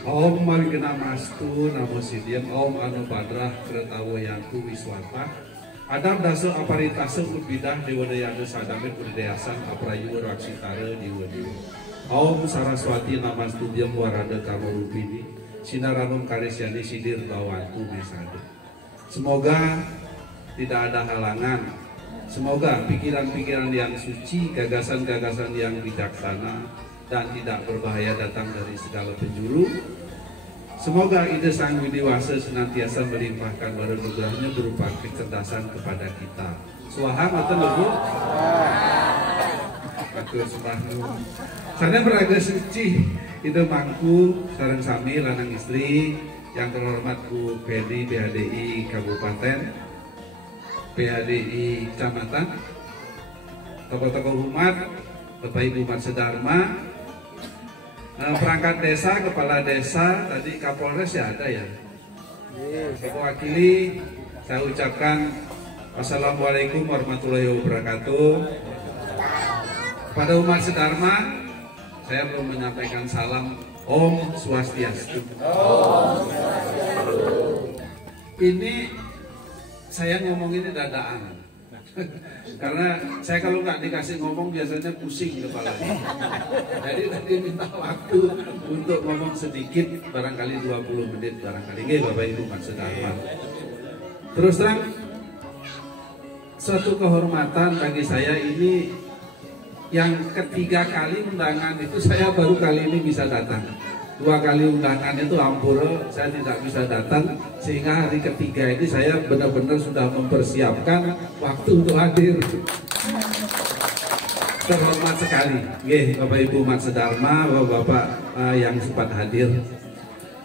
Om Mawigena Mastu Namo Siddhiem Om Anu Badrah Kretawayantu Wiswata Adab Dasa Aparitase Udbidah Dewadayana Sadamit Budidayasan Aprayu Raksitara Diwa-diwa Om Saraswati Namastudhyam Warada Kamurupini Sinaranum Karisyani Sidir Bawantu Mesade. Semoga tidak ada halangan. Semoga pikiran-pikiran yang suci, gagasan-gagasan yang bijaksana dan tidak berbahaya datang dari segala penjuru. Semoga ide Sang Widiwasa senantiasa melimpahkan barometernya berupa kecerdasan kepada kita. Swaha mata lebu. Atur sembahnu. Sana beraga suci ide mangku sareng sami lanang istri yang terhormat Ku Pedi PHDI Kabupaten, PHDI Kecamatan, tokoh-tokoh umat, Bapak Ibu Umat Sedharma, perangkat desa, kepala desa, tadi Kapolres ya ada ya. Mewakili, saya ucapkan Assalamualaikum warahmatullahi wabarakatuh. Pada umat Sedharma, saya belum menyampaikan salam Om Swastiastu. Ini saya ngomong ini dadaan. Karena saya kalau nggak dikasih ngomong biasanya pusing kepalanya. Jadi tadi minta waktu untuk ngomong sedikit, barangkali 20 menit barangkali. Oke, Bapak Ibu Umat Sedharma. Terus terang, suatu kehormatan bagi saya ini yang ketiga kali undangan itu saya baru kali ini bisa datang. 2 kali undangan itu ampura, saya tidak bisa datang, sehingga hari ketiga ini saya benar-benar sudah mempersiapkan waktu untuk hadir. Terhormat sekali, Bapak Ibu Umat Sedharma, Bapak-bapak yang sempat hadir.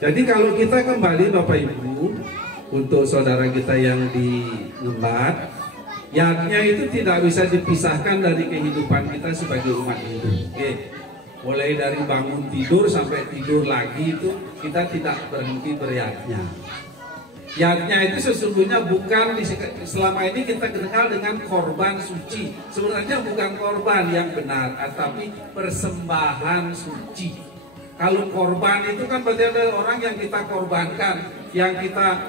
Jadi kalau kita kembali Bapak Ibu, untuk saudara kita yang di Ngembat, yatnya itu tidak bisa dipisahkan dari kehidupan kita sebagai umat Hindu. Mulai dari bangun tidur sampai tidur lagi itu kita tidak berhenti beryatnya. Yatnya itu sesungguhnya bukan selama ini kita kenal dengan korban suci. Sebenarnya bukan korban yang benar, tapi persembahan suci. Kalau korban itu kan berarti ada orang yang kita korbankan, yang kita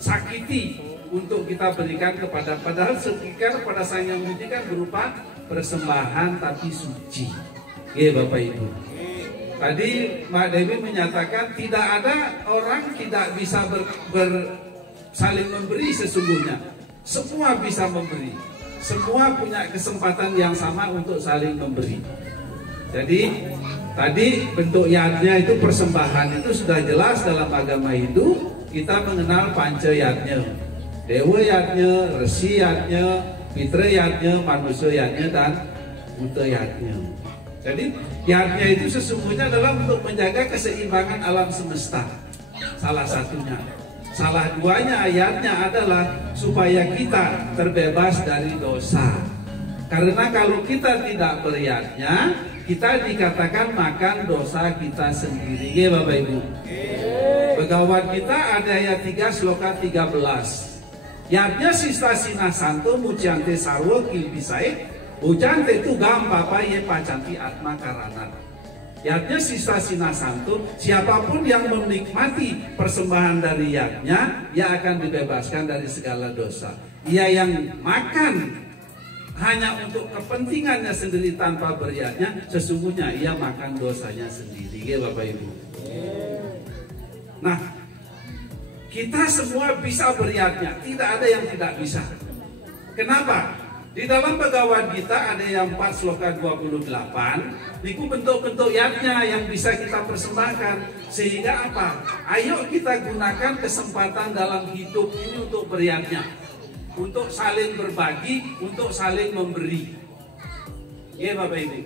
sakiti untuk kita berikan kepada, padahal sekitar pada Sang Yang Widi kan berupa persembahan tapi suci. Bapak Ibu, tadi Mbak Dewi menyatakan tidak ada orang tidak bisa saling memberi sesungguhnya. Semua bisa memberi, semua punya kesempatan yang sama untuk saling memberi. Jadi tadi bentuk yatnya itu persembahan itu sudah jelas dalam agama Hindu. Kita mengenal panca yatnya, dewa yatnya, resi yatnya, mitra yatnya, manusia yatnya, dan buta yatnya. Jadi yatnya itu sesungguhnya adalah untuk menjaga keseimbangan alam semesta. Salah satunya. Salah duanya ayatnya adalah supaya kita terbebas dari dosa. Karena kalau kita tidak beryatnya, kita dikatakan makan dosa kita sendiri. Bapak Ibu. Begawan kita ada ayat 3 sloka 13. Yatnya sista sinasanto muciante sarwa kilbisai. Ujante itu gampapa ye pacanti atma karanat. Yatnya sisa sinasanto, siapapun yang menikmati persembahan dari yatnya, ia akan dibebaskan dari segala dosa. Ia yang makan hanya untuk kepentingannya sendiri tanpa beryatnya, sesungguhnya ia makan dosanya sendiri. Bapak Ibu. Nah, kita semua bisa beryatnya, tidak ada yang tidak bisa. Kenapa? Di dalam Bhagavad Gita ada yang 4 sloka 28, niku bentuk-bentuk yatnya yang bisa kita persembahkan. Sehingga apa? Ayo kita gunakan kesempatan dalam hidup ini untuk beryatnya, untuk saling berbagi, untuk saling memberi. Ya Bapak Ibu.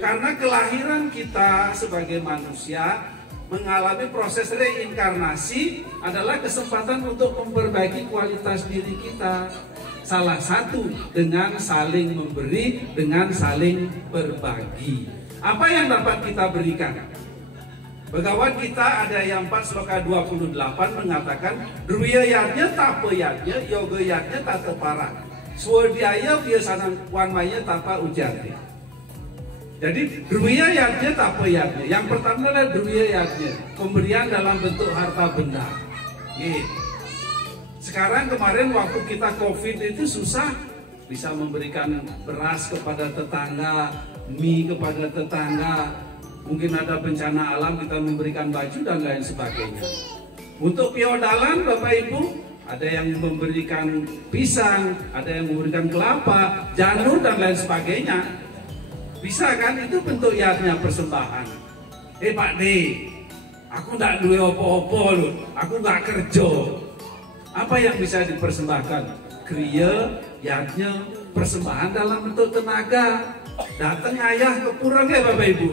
Karena kelahiran kita sebagai manusia mengalami proses reinkarnasi adalah kesempatan untuk memperbaiki kualitas diri kita. Salah satu dengan saling memberi, dengan saling berbagi. Apa yang dapat kita berikan? Bhagavad Gita ada yang 4 sloka 28 mengatakan Druya yatnya tapa yatnya, yoga yatnya tata para. Swardiaya biasana wanmaya tapa ujati. Jadi druwiyatnya apa yatnya? Yang pertama adalah druwiyatnya, pemberian dalam bentuk harta benda. Sekarang kemarin waktu kita COVID itu susah, bisa memberikan beras kepada tetangga, mie kepada tetangga, mungkin ada bencana alam kita memberikan baju dan lain sebagainya. Untuk piodalan Bapak Ibu, ada yang memberikan pisang, ada yang memberikan kelapa, janur dan lain sebagainya. Bisa kan? Itu bentuk yatnya, persembahan. Pak D, aku nggak duwe opo-opo loh, aku nggak kerja. Apa yang bisa dipersembahkan? Kriya, yatnya, persembahan dalam bentuk tenaga. Datang ayah ke pura ya Bapak Ibu.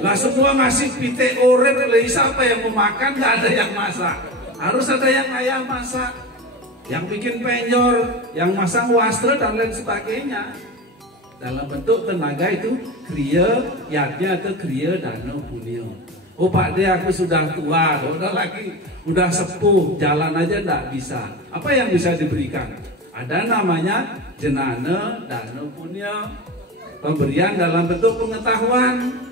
Lah semua ngasih pitik orek, siapa yang mau makan? Nggak ada yang masak. Harus ada yang ayah masak, yang bikin penyor, yang masang wastra dan lain sebagainya. Dalam bentuk tenaga itu kriya yatnya atau kriya dana punya. Oh Pak D, aku sudah tua, udah sepuh, jalan aja enggak bisa. Apa yang bisa diberikan? Ada namanya jenana dana punya, pemberian dalam bentuk pengetahuan.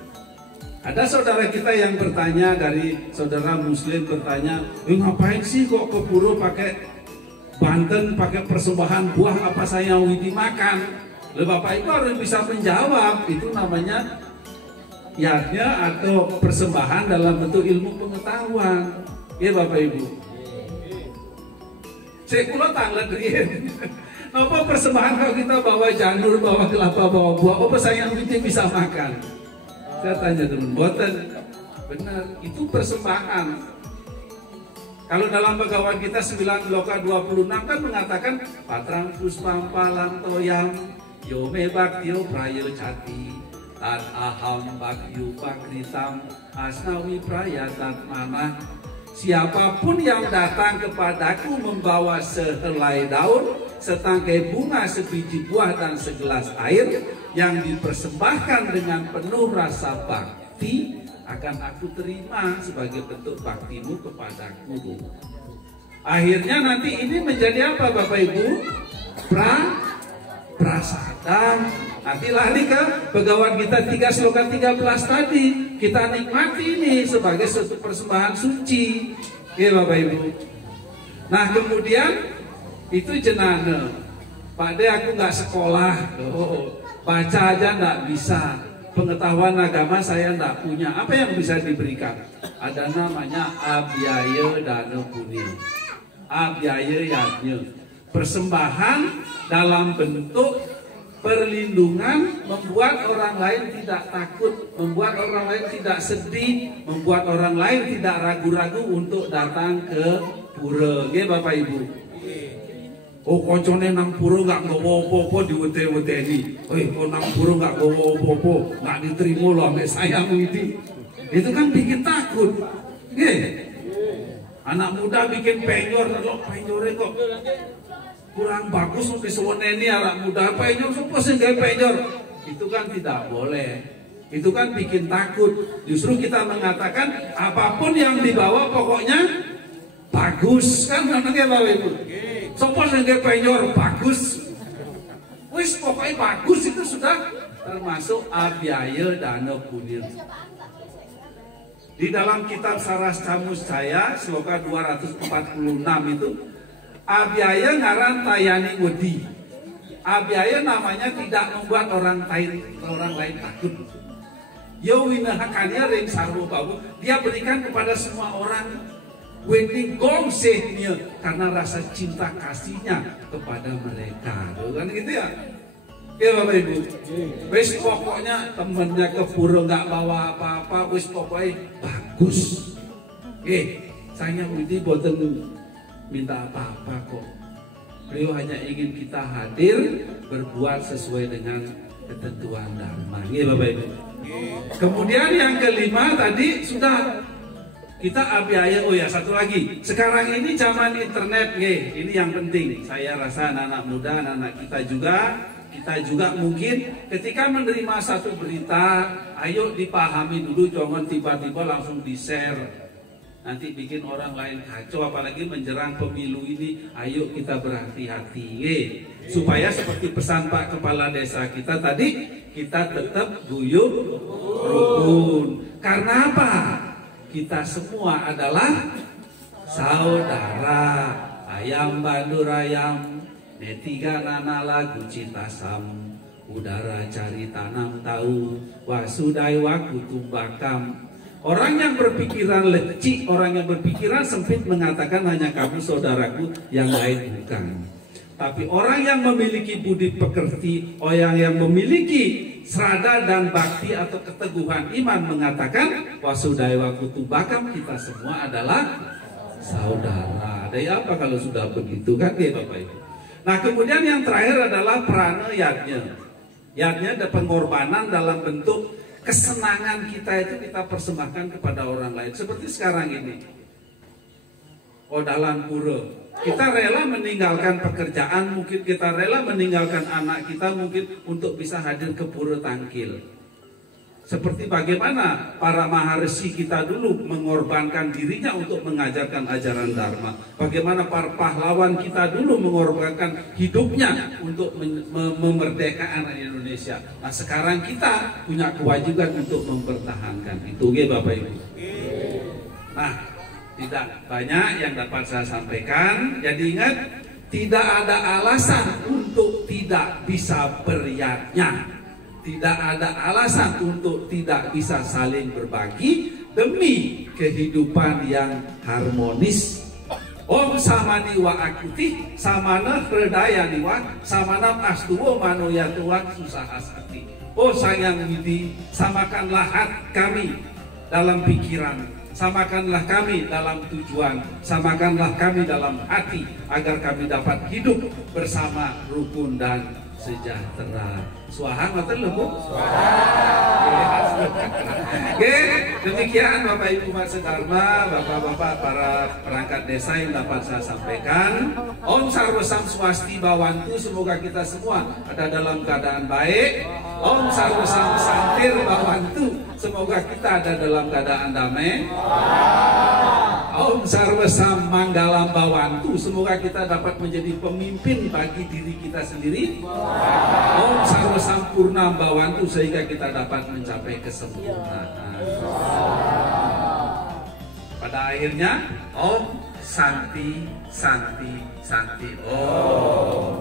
Ada saudara kita yang bertanya, dari saudara muslim bertanya, ngapain sih kok ke pura pakai Banten, pakai persembahan buah apa saya widi makan? Bapak Ibu harus bisa menjawab, itu namanya yatnya atau persembahan dalam bentuk ilmu pengetahuan. Ya Bapak Ibu. Saya kula tanglet riyen. Apa persembahan kalau kita bawa janur, bawa kelapa, bawa buah, apa saya widi bisa makan? Saya tanya teman, boten. Benar, itu persembahan. Kalau dalam Bagawan kita 9 loka 26 kan mengatakan patrang puspam palang toyang yome baktio prayo cati tat aham bagyu pakritam asnawi prayatan manah. Siapapun yang datang kepadaku membawa sehelai daun, setangkai bunga, sebiji buah dan segelas air yang dipersembahkan dengan penuh rasa bakti, akan aku terima sebagai bentuk baktimu kepadaku. Akhirnya nanti ini menjadi apa Bapak Ibu? Prasada. Nanti lari ke Begawan kita 3 sloka 13 tadi, kita nikmati ini sebagai suatu persembahan suci. Ya Bapak Ibu. Nah kemudian itu jenana. Pak D, aku nggak sekolah, baca aja nggak bisa, pengetahuan agama saya nggak punya. Apa yang bisa diberikan? Ada namanya abiyaya dana punya, abiyaya yatnya, persembahan dalam bentuk perlindungan, membuat orang lain tidak takut, membuat orang lain tidak sedih, membuat orang lain tidak ragu-ragu untuk datang ke pura. Nggih Bapak Ibu. Oh koncone nang pura nggak nggawa apa-apa diwete-weteni. Kok nang pura nggak nggawa apa-apa, nggak diterima loh mek sayang ini. Itu kan bikin takut. Nggih. Anak muda bikin penyor, kok penyore kok kurang bagus, untuk seweneni anak muda penyor, sopo sing gawe penyor. Itu kan tidak boleh. Itu kan bikin takut. Justru kita mengatakan apapun yang dibawa pokoknya bagus, kan anaknya Bapak Ibu. Sopo sing gawe penyor bagus. Wis pokoknya bagus, itu sudah termasuk abiyaya dana punya. Di dalam kitab Saras Camus Jaya sloka 246 itu abiyaya ngaran tayani wedi. Abiyaya namanya tidak membuat orang lain takut. Yo winahakanya ring sarwo babu, dia berikan kepada semua orang. Wedi gongsehnya karena rasa cinta kasihnya kepada mereka. Kan gitu ya? Ya Bapak Ibu. Wis pokoknya temennya ke pura nggak bawa apa-apa, wis pokoknya bagus. Saya wedi boten minta apa-apa kok. Beliau hanya ingin kita hadir berbuat sesuai dengan ketentuan dharma. Ya Bapak Ibu. Kemudian yang kelima tadi sudah kita abiyaya. Oh ya, satu lagi. Sekarang ini zaman internet, ini yang penting. Saya rasa anak-anak muda, anak-anak kita juga mungkin ketika menerima satu berita, ayo dipahami dulu, jangan tiba-tiba langsung di-share. Nanti bikin orang lain kacau, apalagi menjelang pemilu ini. Ayo kita berhati-hati, supaya seperti pesan Pak Kepala Desa kita tadi, kita tetap guyup rukun. Karena apa? Kita semua adalah saudara. Ayam bandur ayam, netiga nana lagu citasam. Udara cari tanam tahu, wasudai waku tumbakam. Orang yang berpikiran lecik, orang yang berpikiran sempit mengatakan hanya kamu saudaraku, yang lain bukan. Tapi orang yang memiliki budi pekerti, orang yang memiliki serada dan bakti atau keteguhan iman mengatakan wasudaya kutubakam, kita semua adalah saudara. Ada apa kalau sudah begitu kan ya Bapak Ibu. Nah kemudian yang terakhir adalah prana yadnya. Yadnya ada pengorbanan dalam bentuk kesenangan kita itu kita persembahkan kepada orang lain. Seperti sekarang ini. Odalan pura. Kita rela meninggalkan pekerjaan, mungkin kita rela meninggalkan anak kita mungkin untuk bisa hadir ke pura Tangkil. Seperti bagaimana para maharesi kita dulu mengorbankan dirinya untuk mengajarkan ajaran Dharma. Bagaimana para pahlawan kita dulu mengorbankan hidupnya untuk memerdekakan Indonesia. Nah sekarang kita punya kewajiban untuk mempertahankan itu, Bapak Ibu. Nah, tidak banyak yang dapat saya sampaikan. Jadi ingat, tidak ada alasan untuk tidak bisa beryatnya. Tidak ada alasan untuk tidak bisa saling berbagi demi kehidupan yang harmonis. Om samani wa akuti, samana herdaya niwa, samana astuwo manoyatuwa susah asati. Oh sayang widi, samakanlah hati kami dalam pikiran, samakanlah kami dalam tujuan, samakanlah kami dalam hati, agar kami dapat hidup bersama rukun dan sejahtera. Swaha ngoten lho Bu. Oke, demikian Bapak Ibu Masa Dharma, Bapak-bapak para perangkat desa yang dapat saya sampaikan. Om Sarwa Sam Swasti Bawantu, semoga kita semua ada dalam keadaan baik. Om Sarwa Sam Santir Bawantu, semoga kita ada dalam keadaan damai. Om Sarwa Sam Manggalam Bawantu, semoga kita dapat menjadi pemimpin bagi diri kita sendiri. Om Sarwa Sampurna Bawantu, sehingga kita dapat mencapai kesempurnaan. Pada akhirnya Om Santi Santi Santi Om.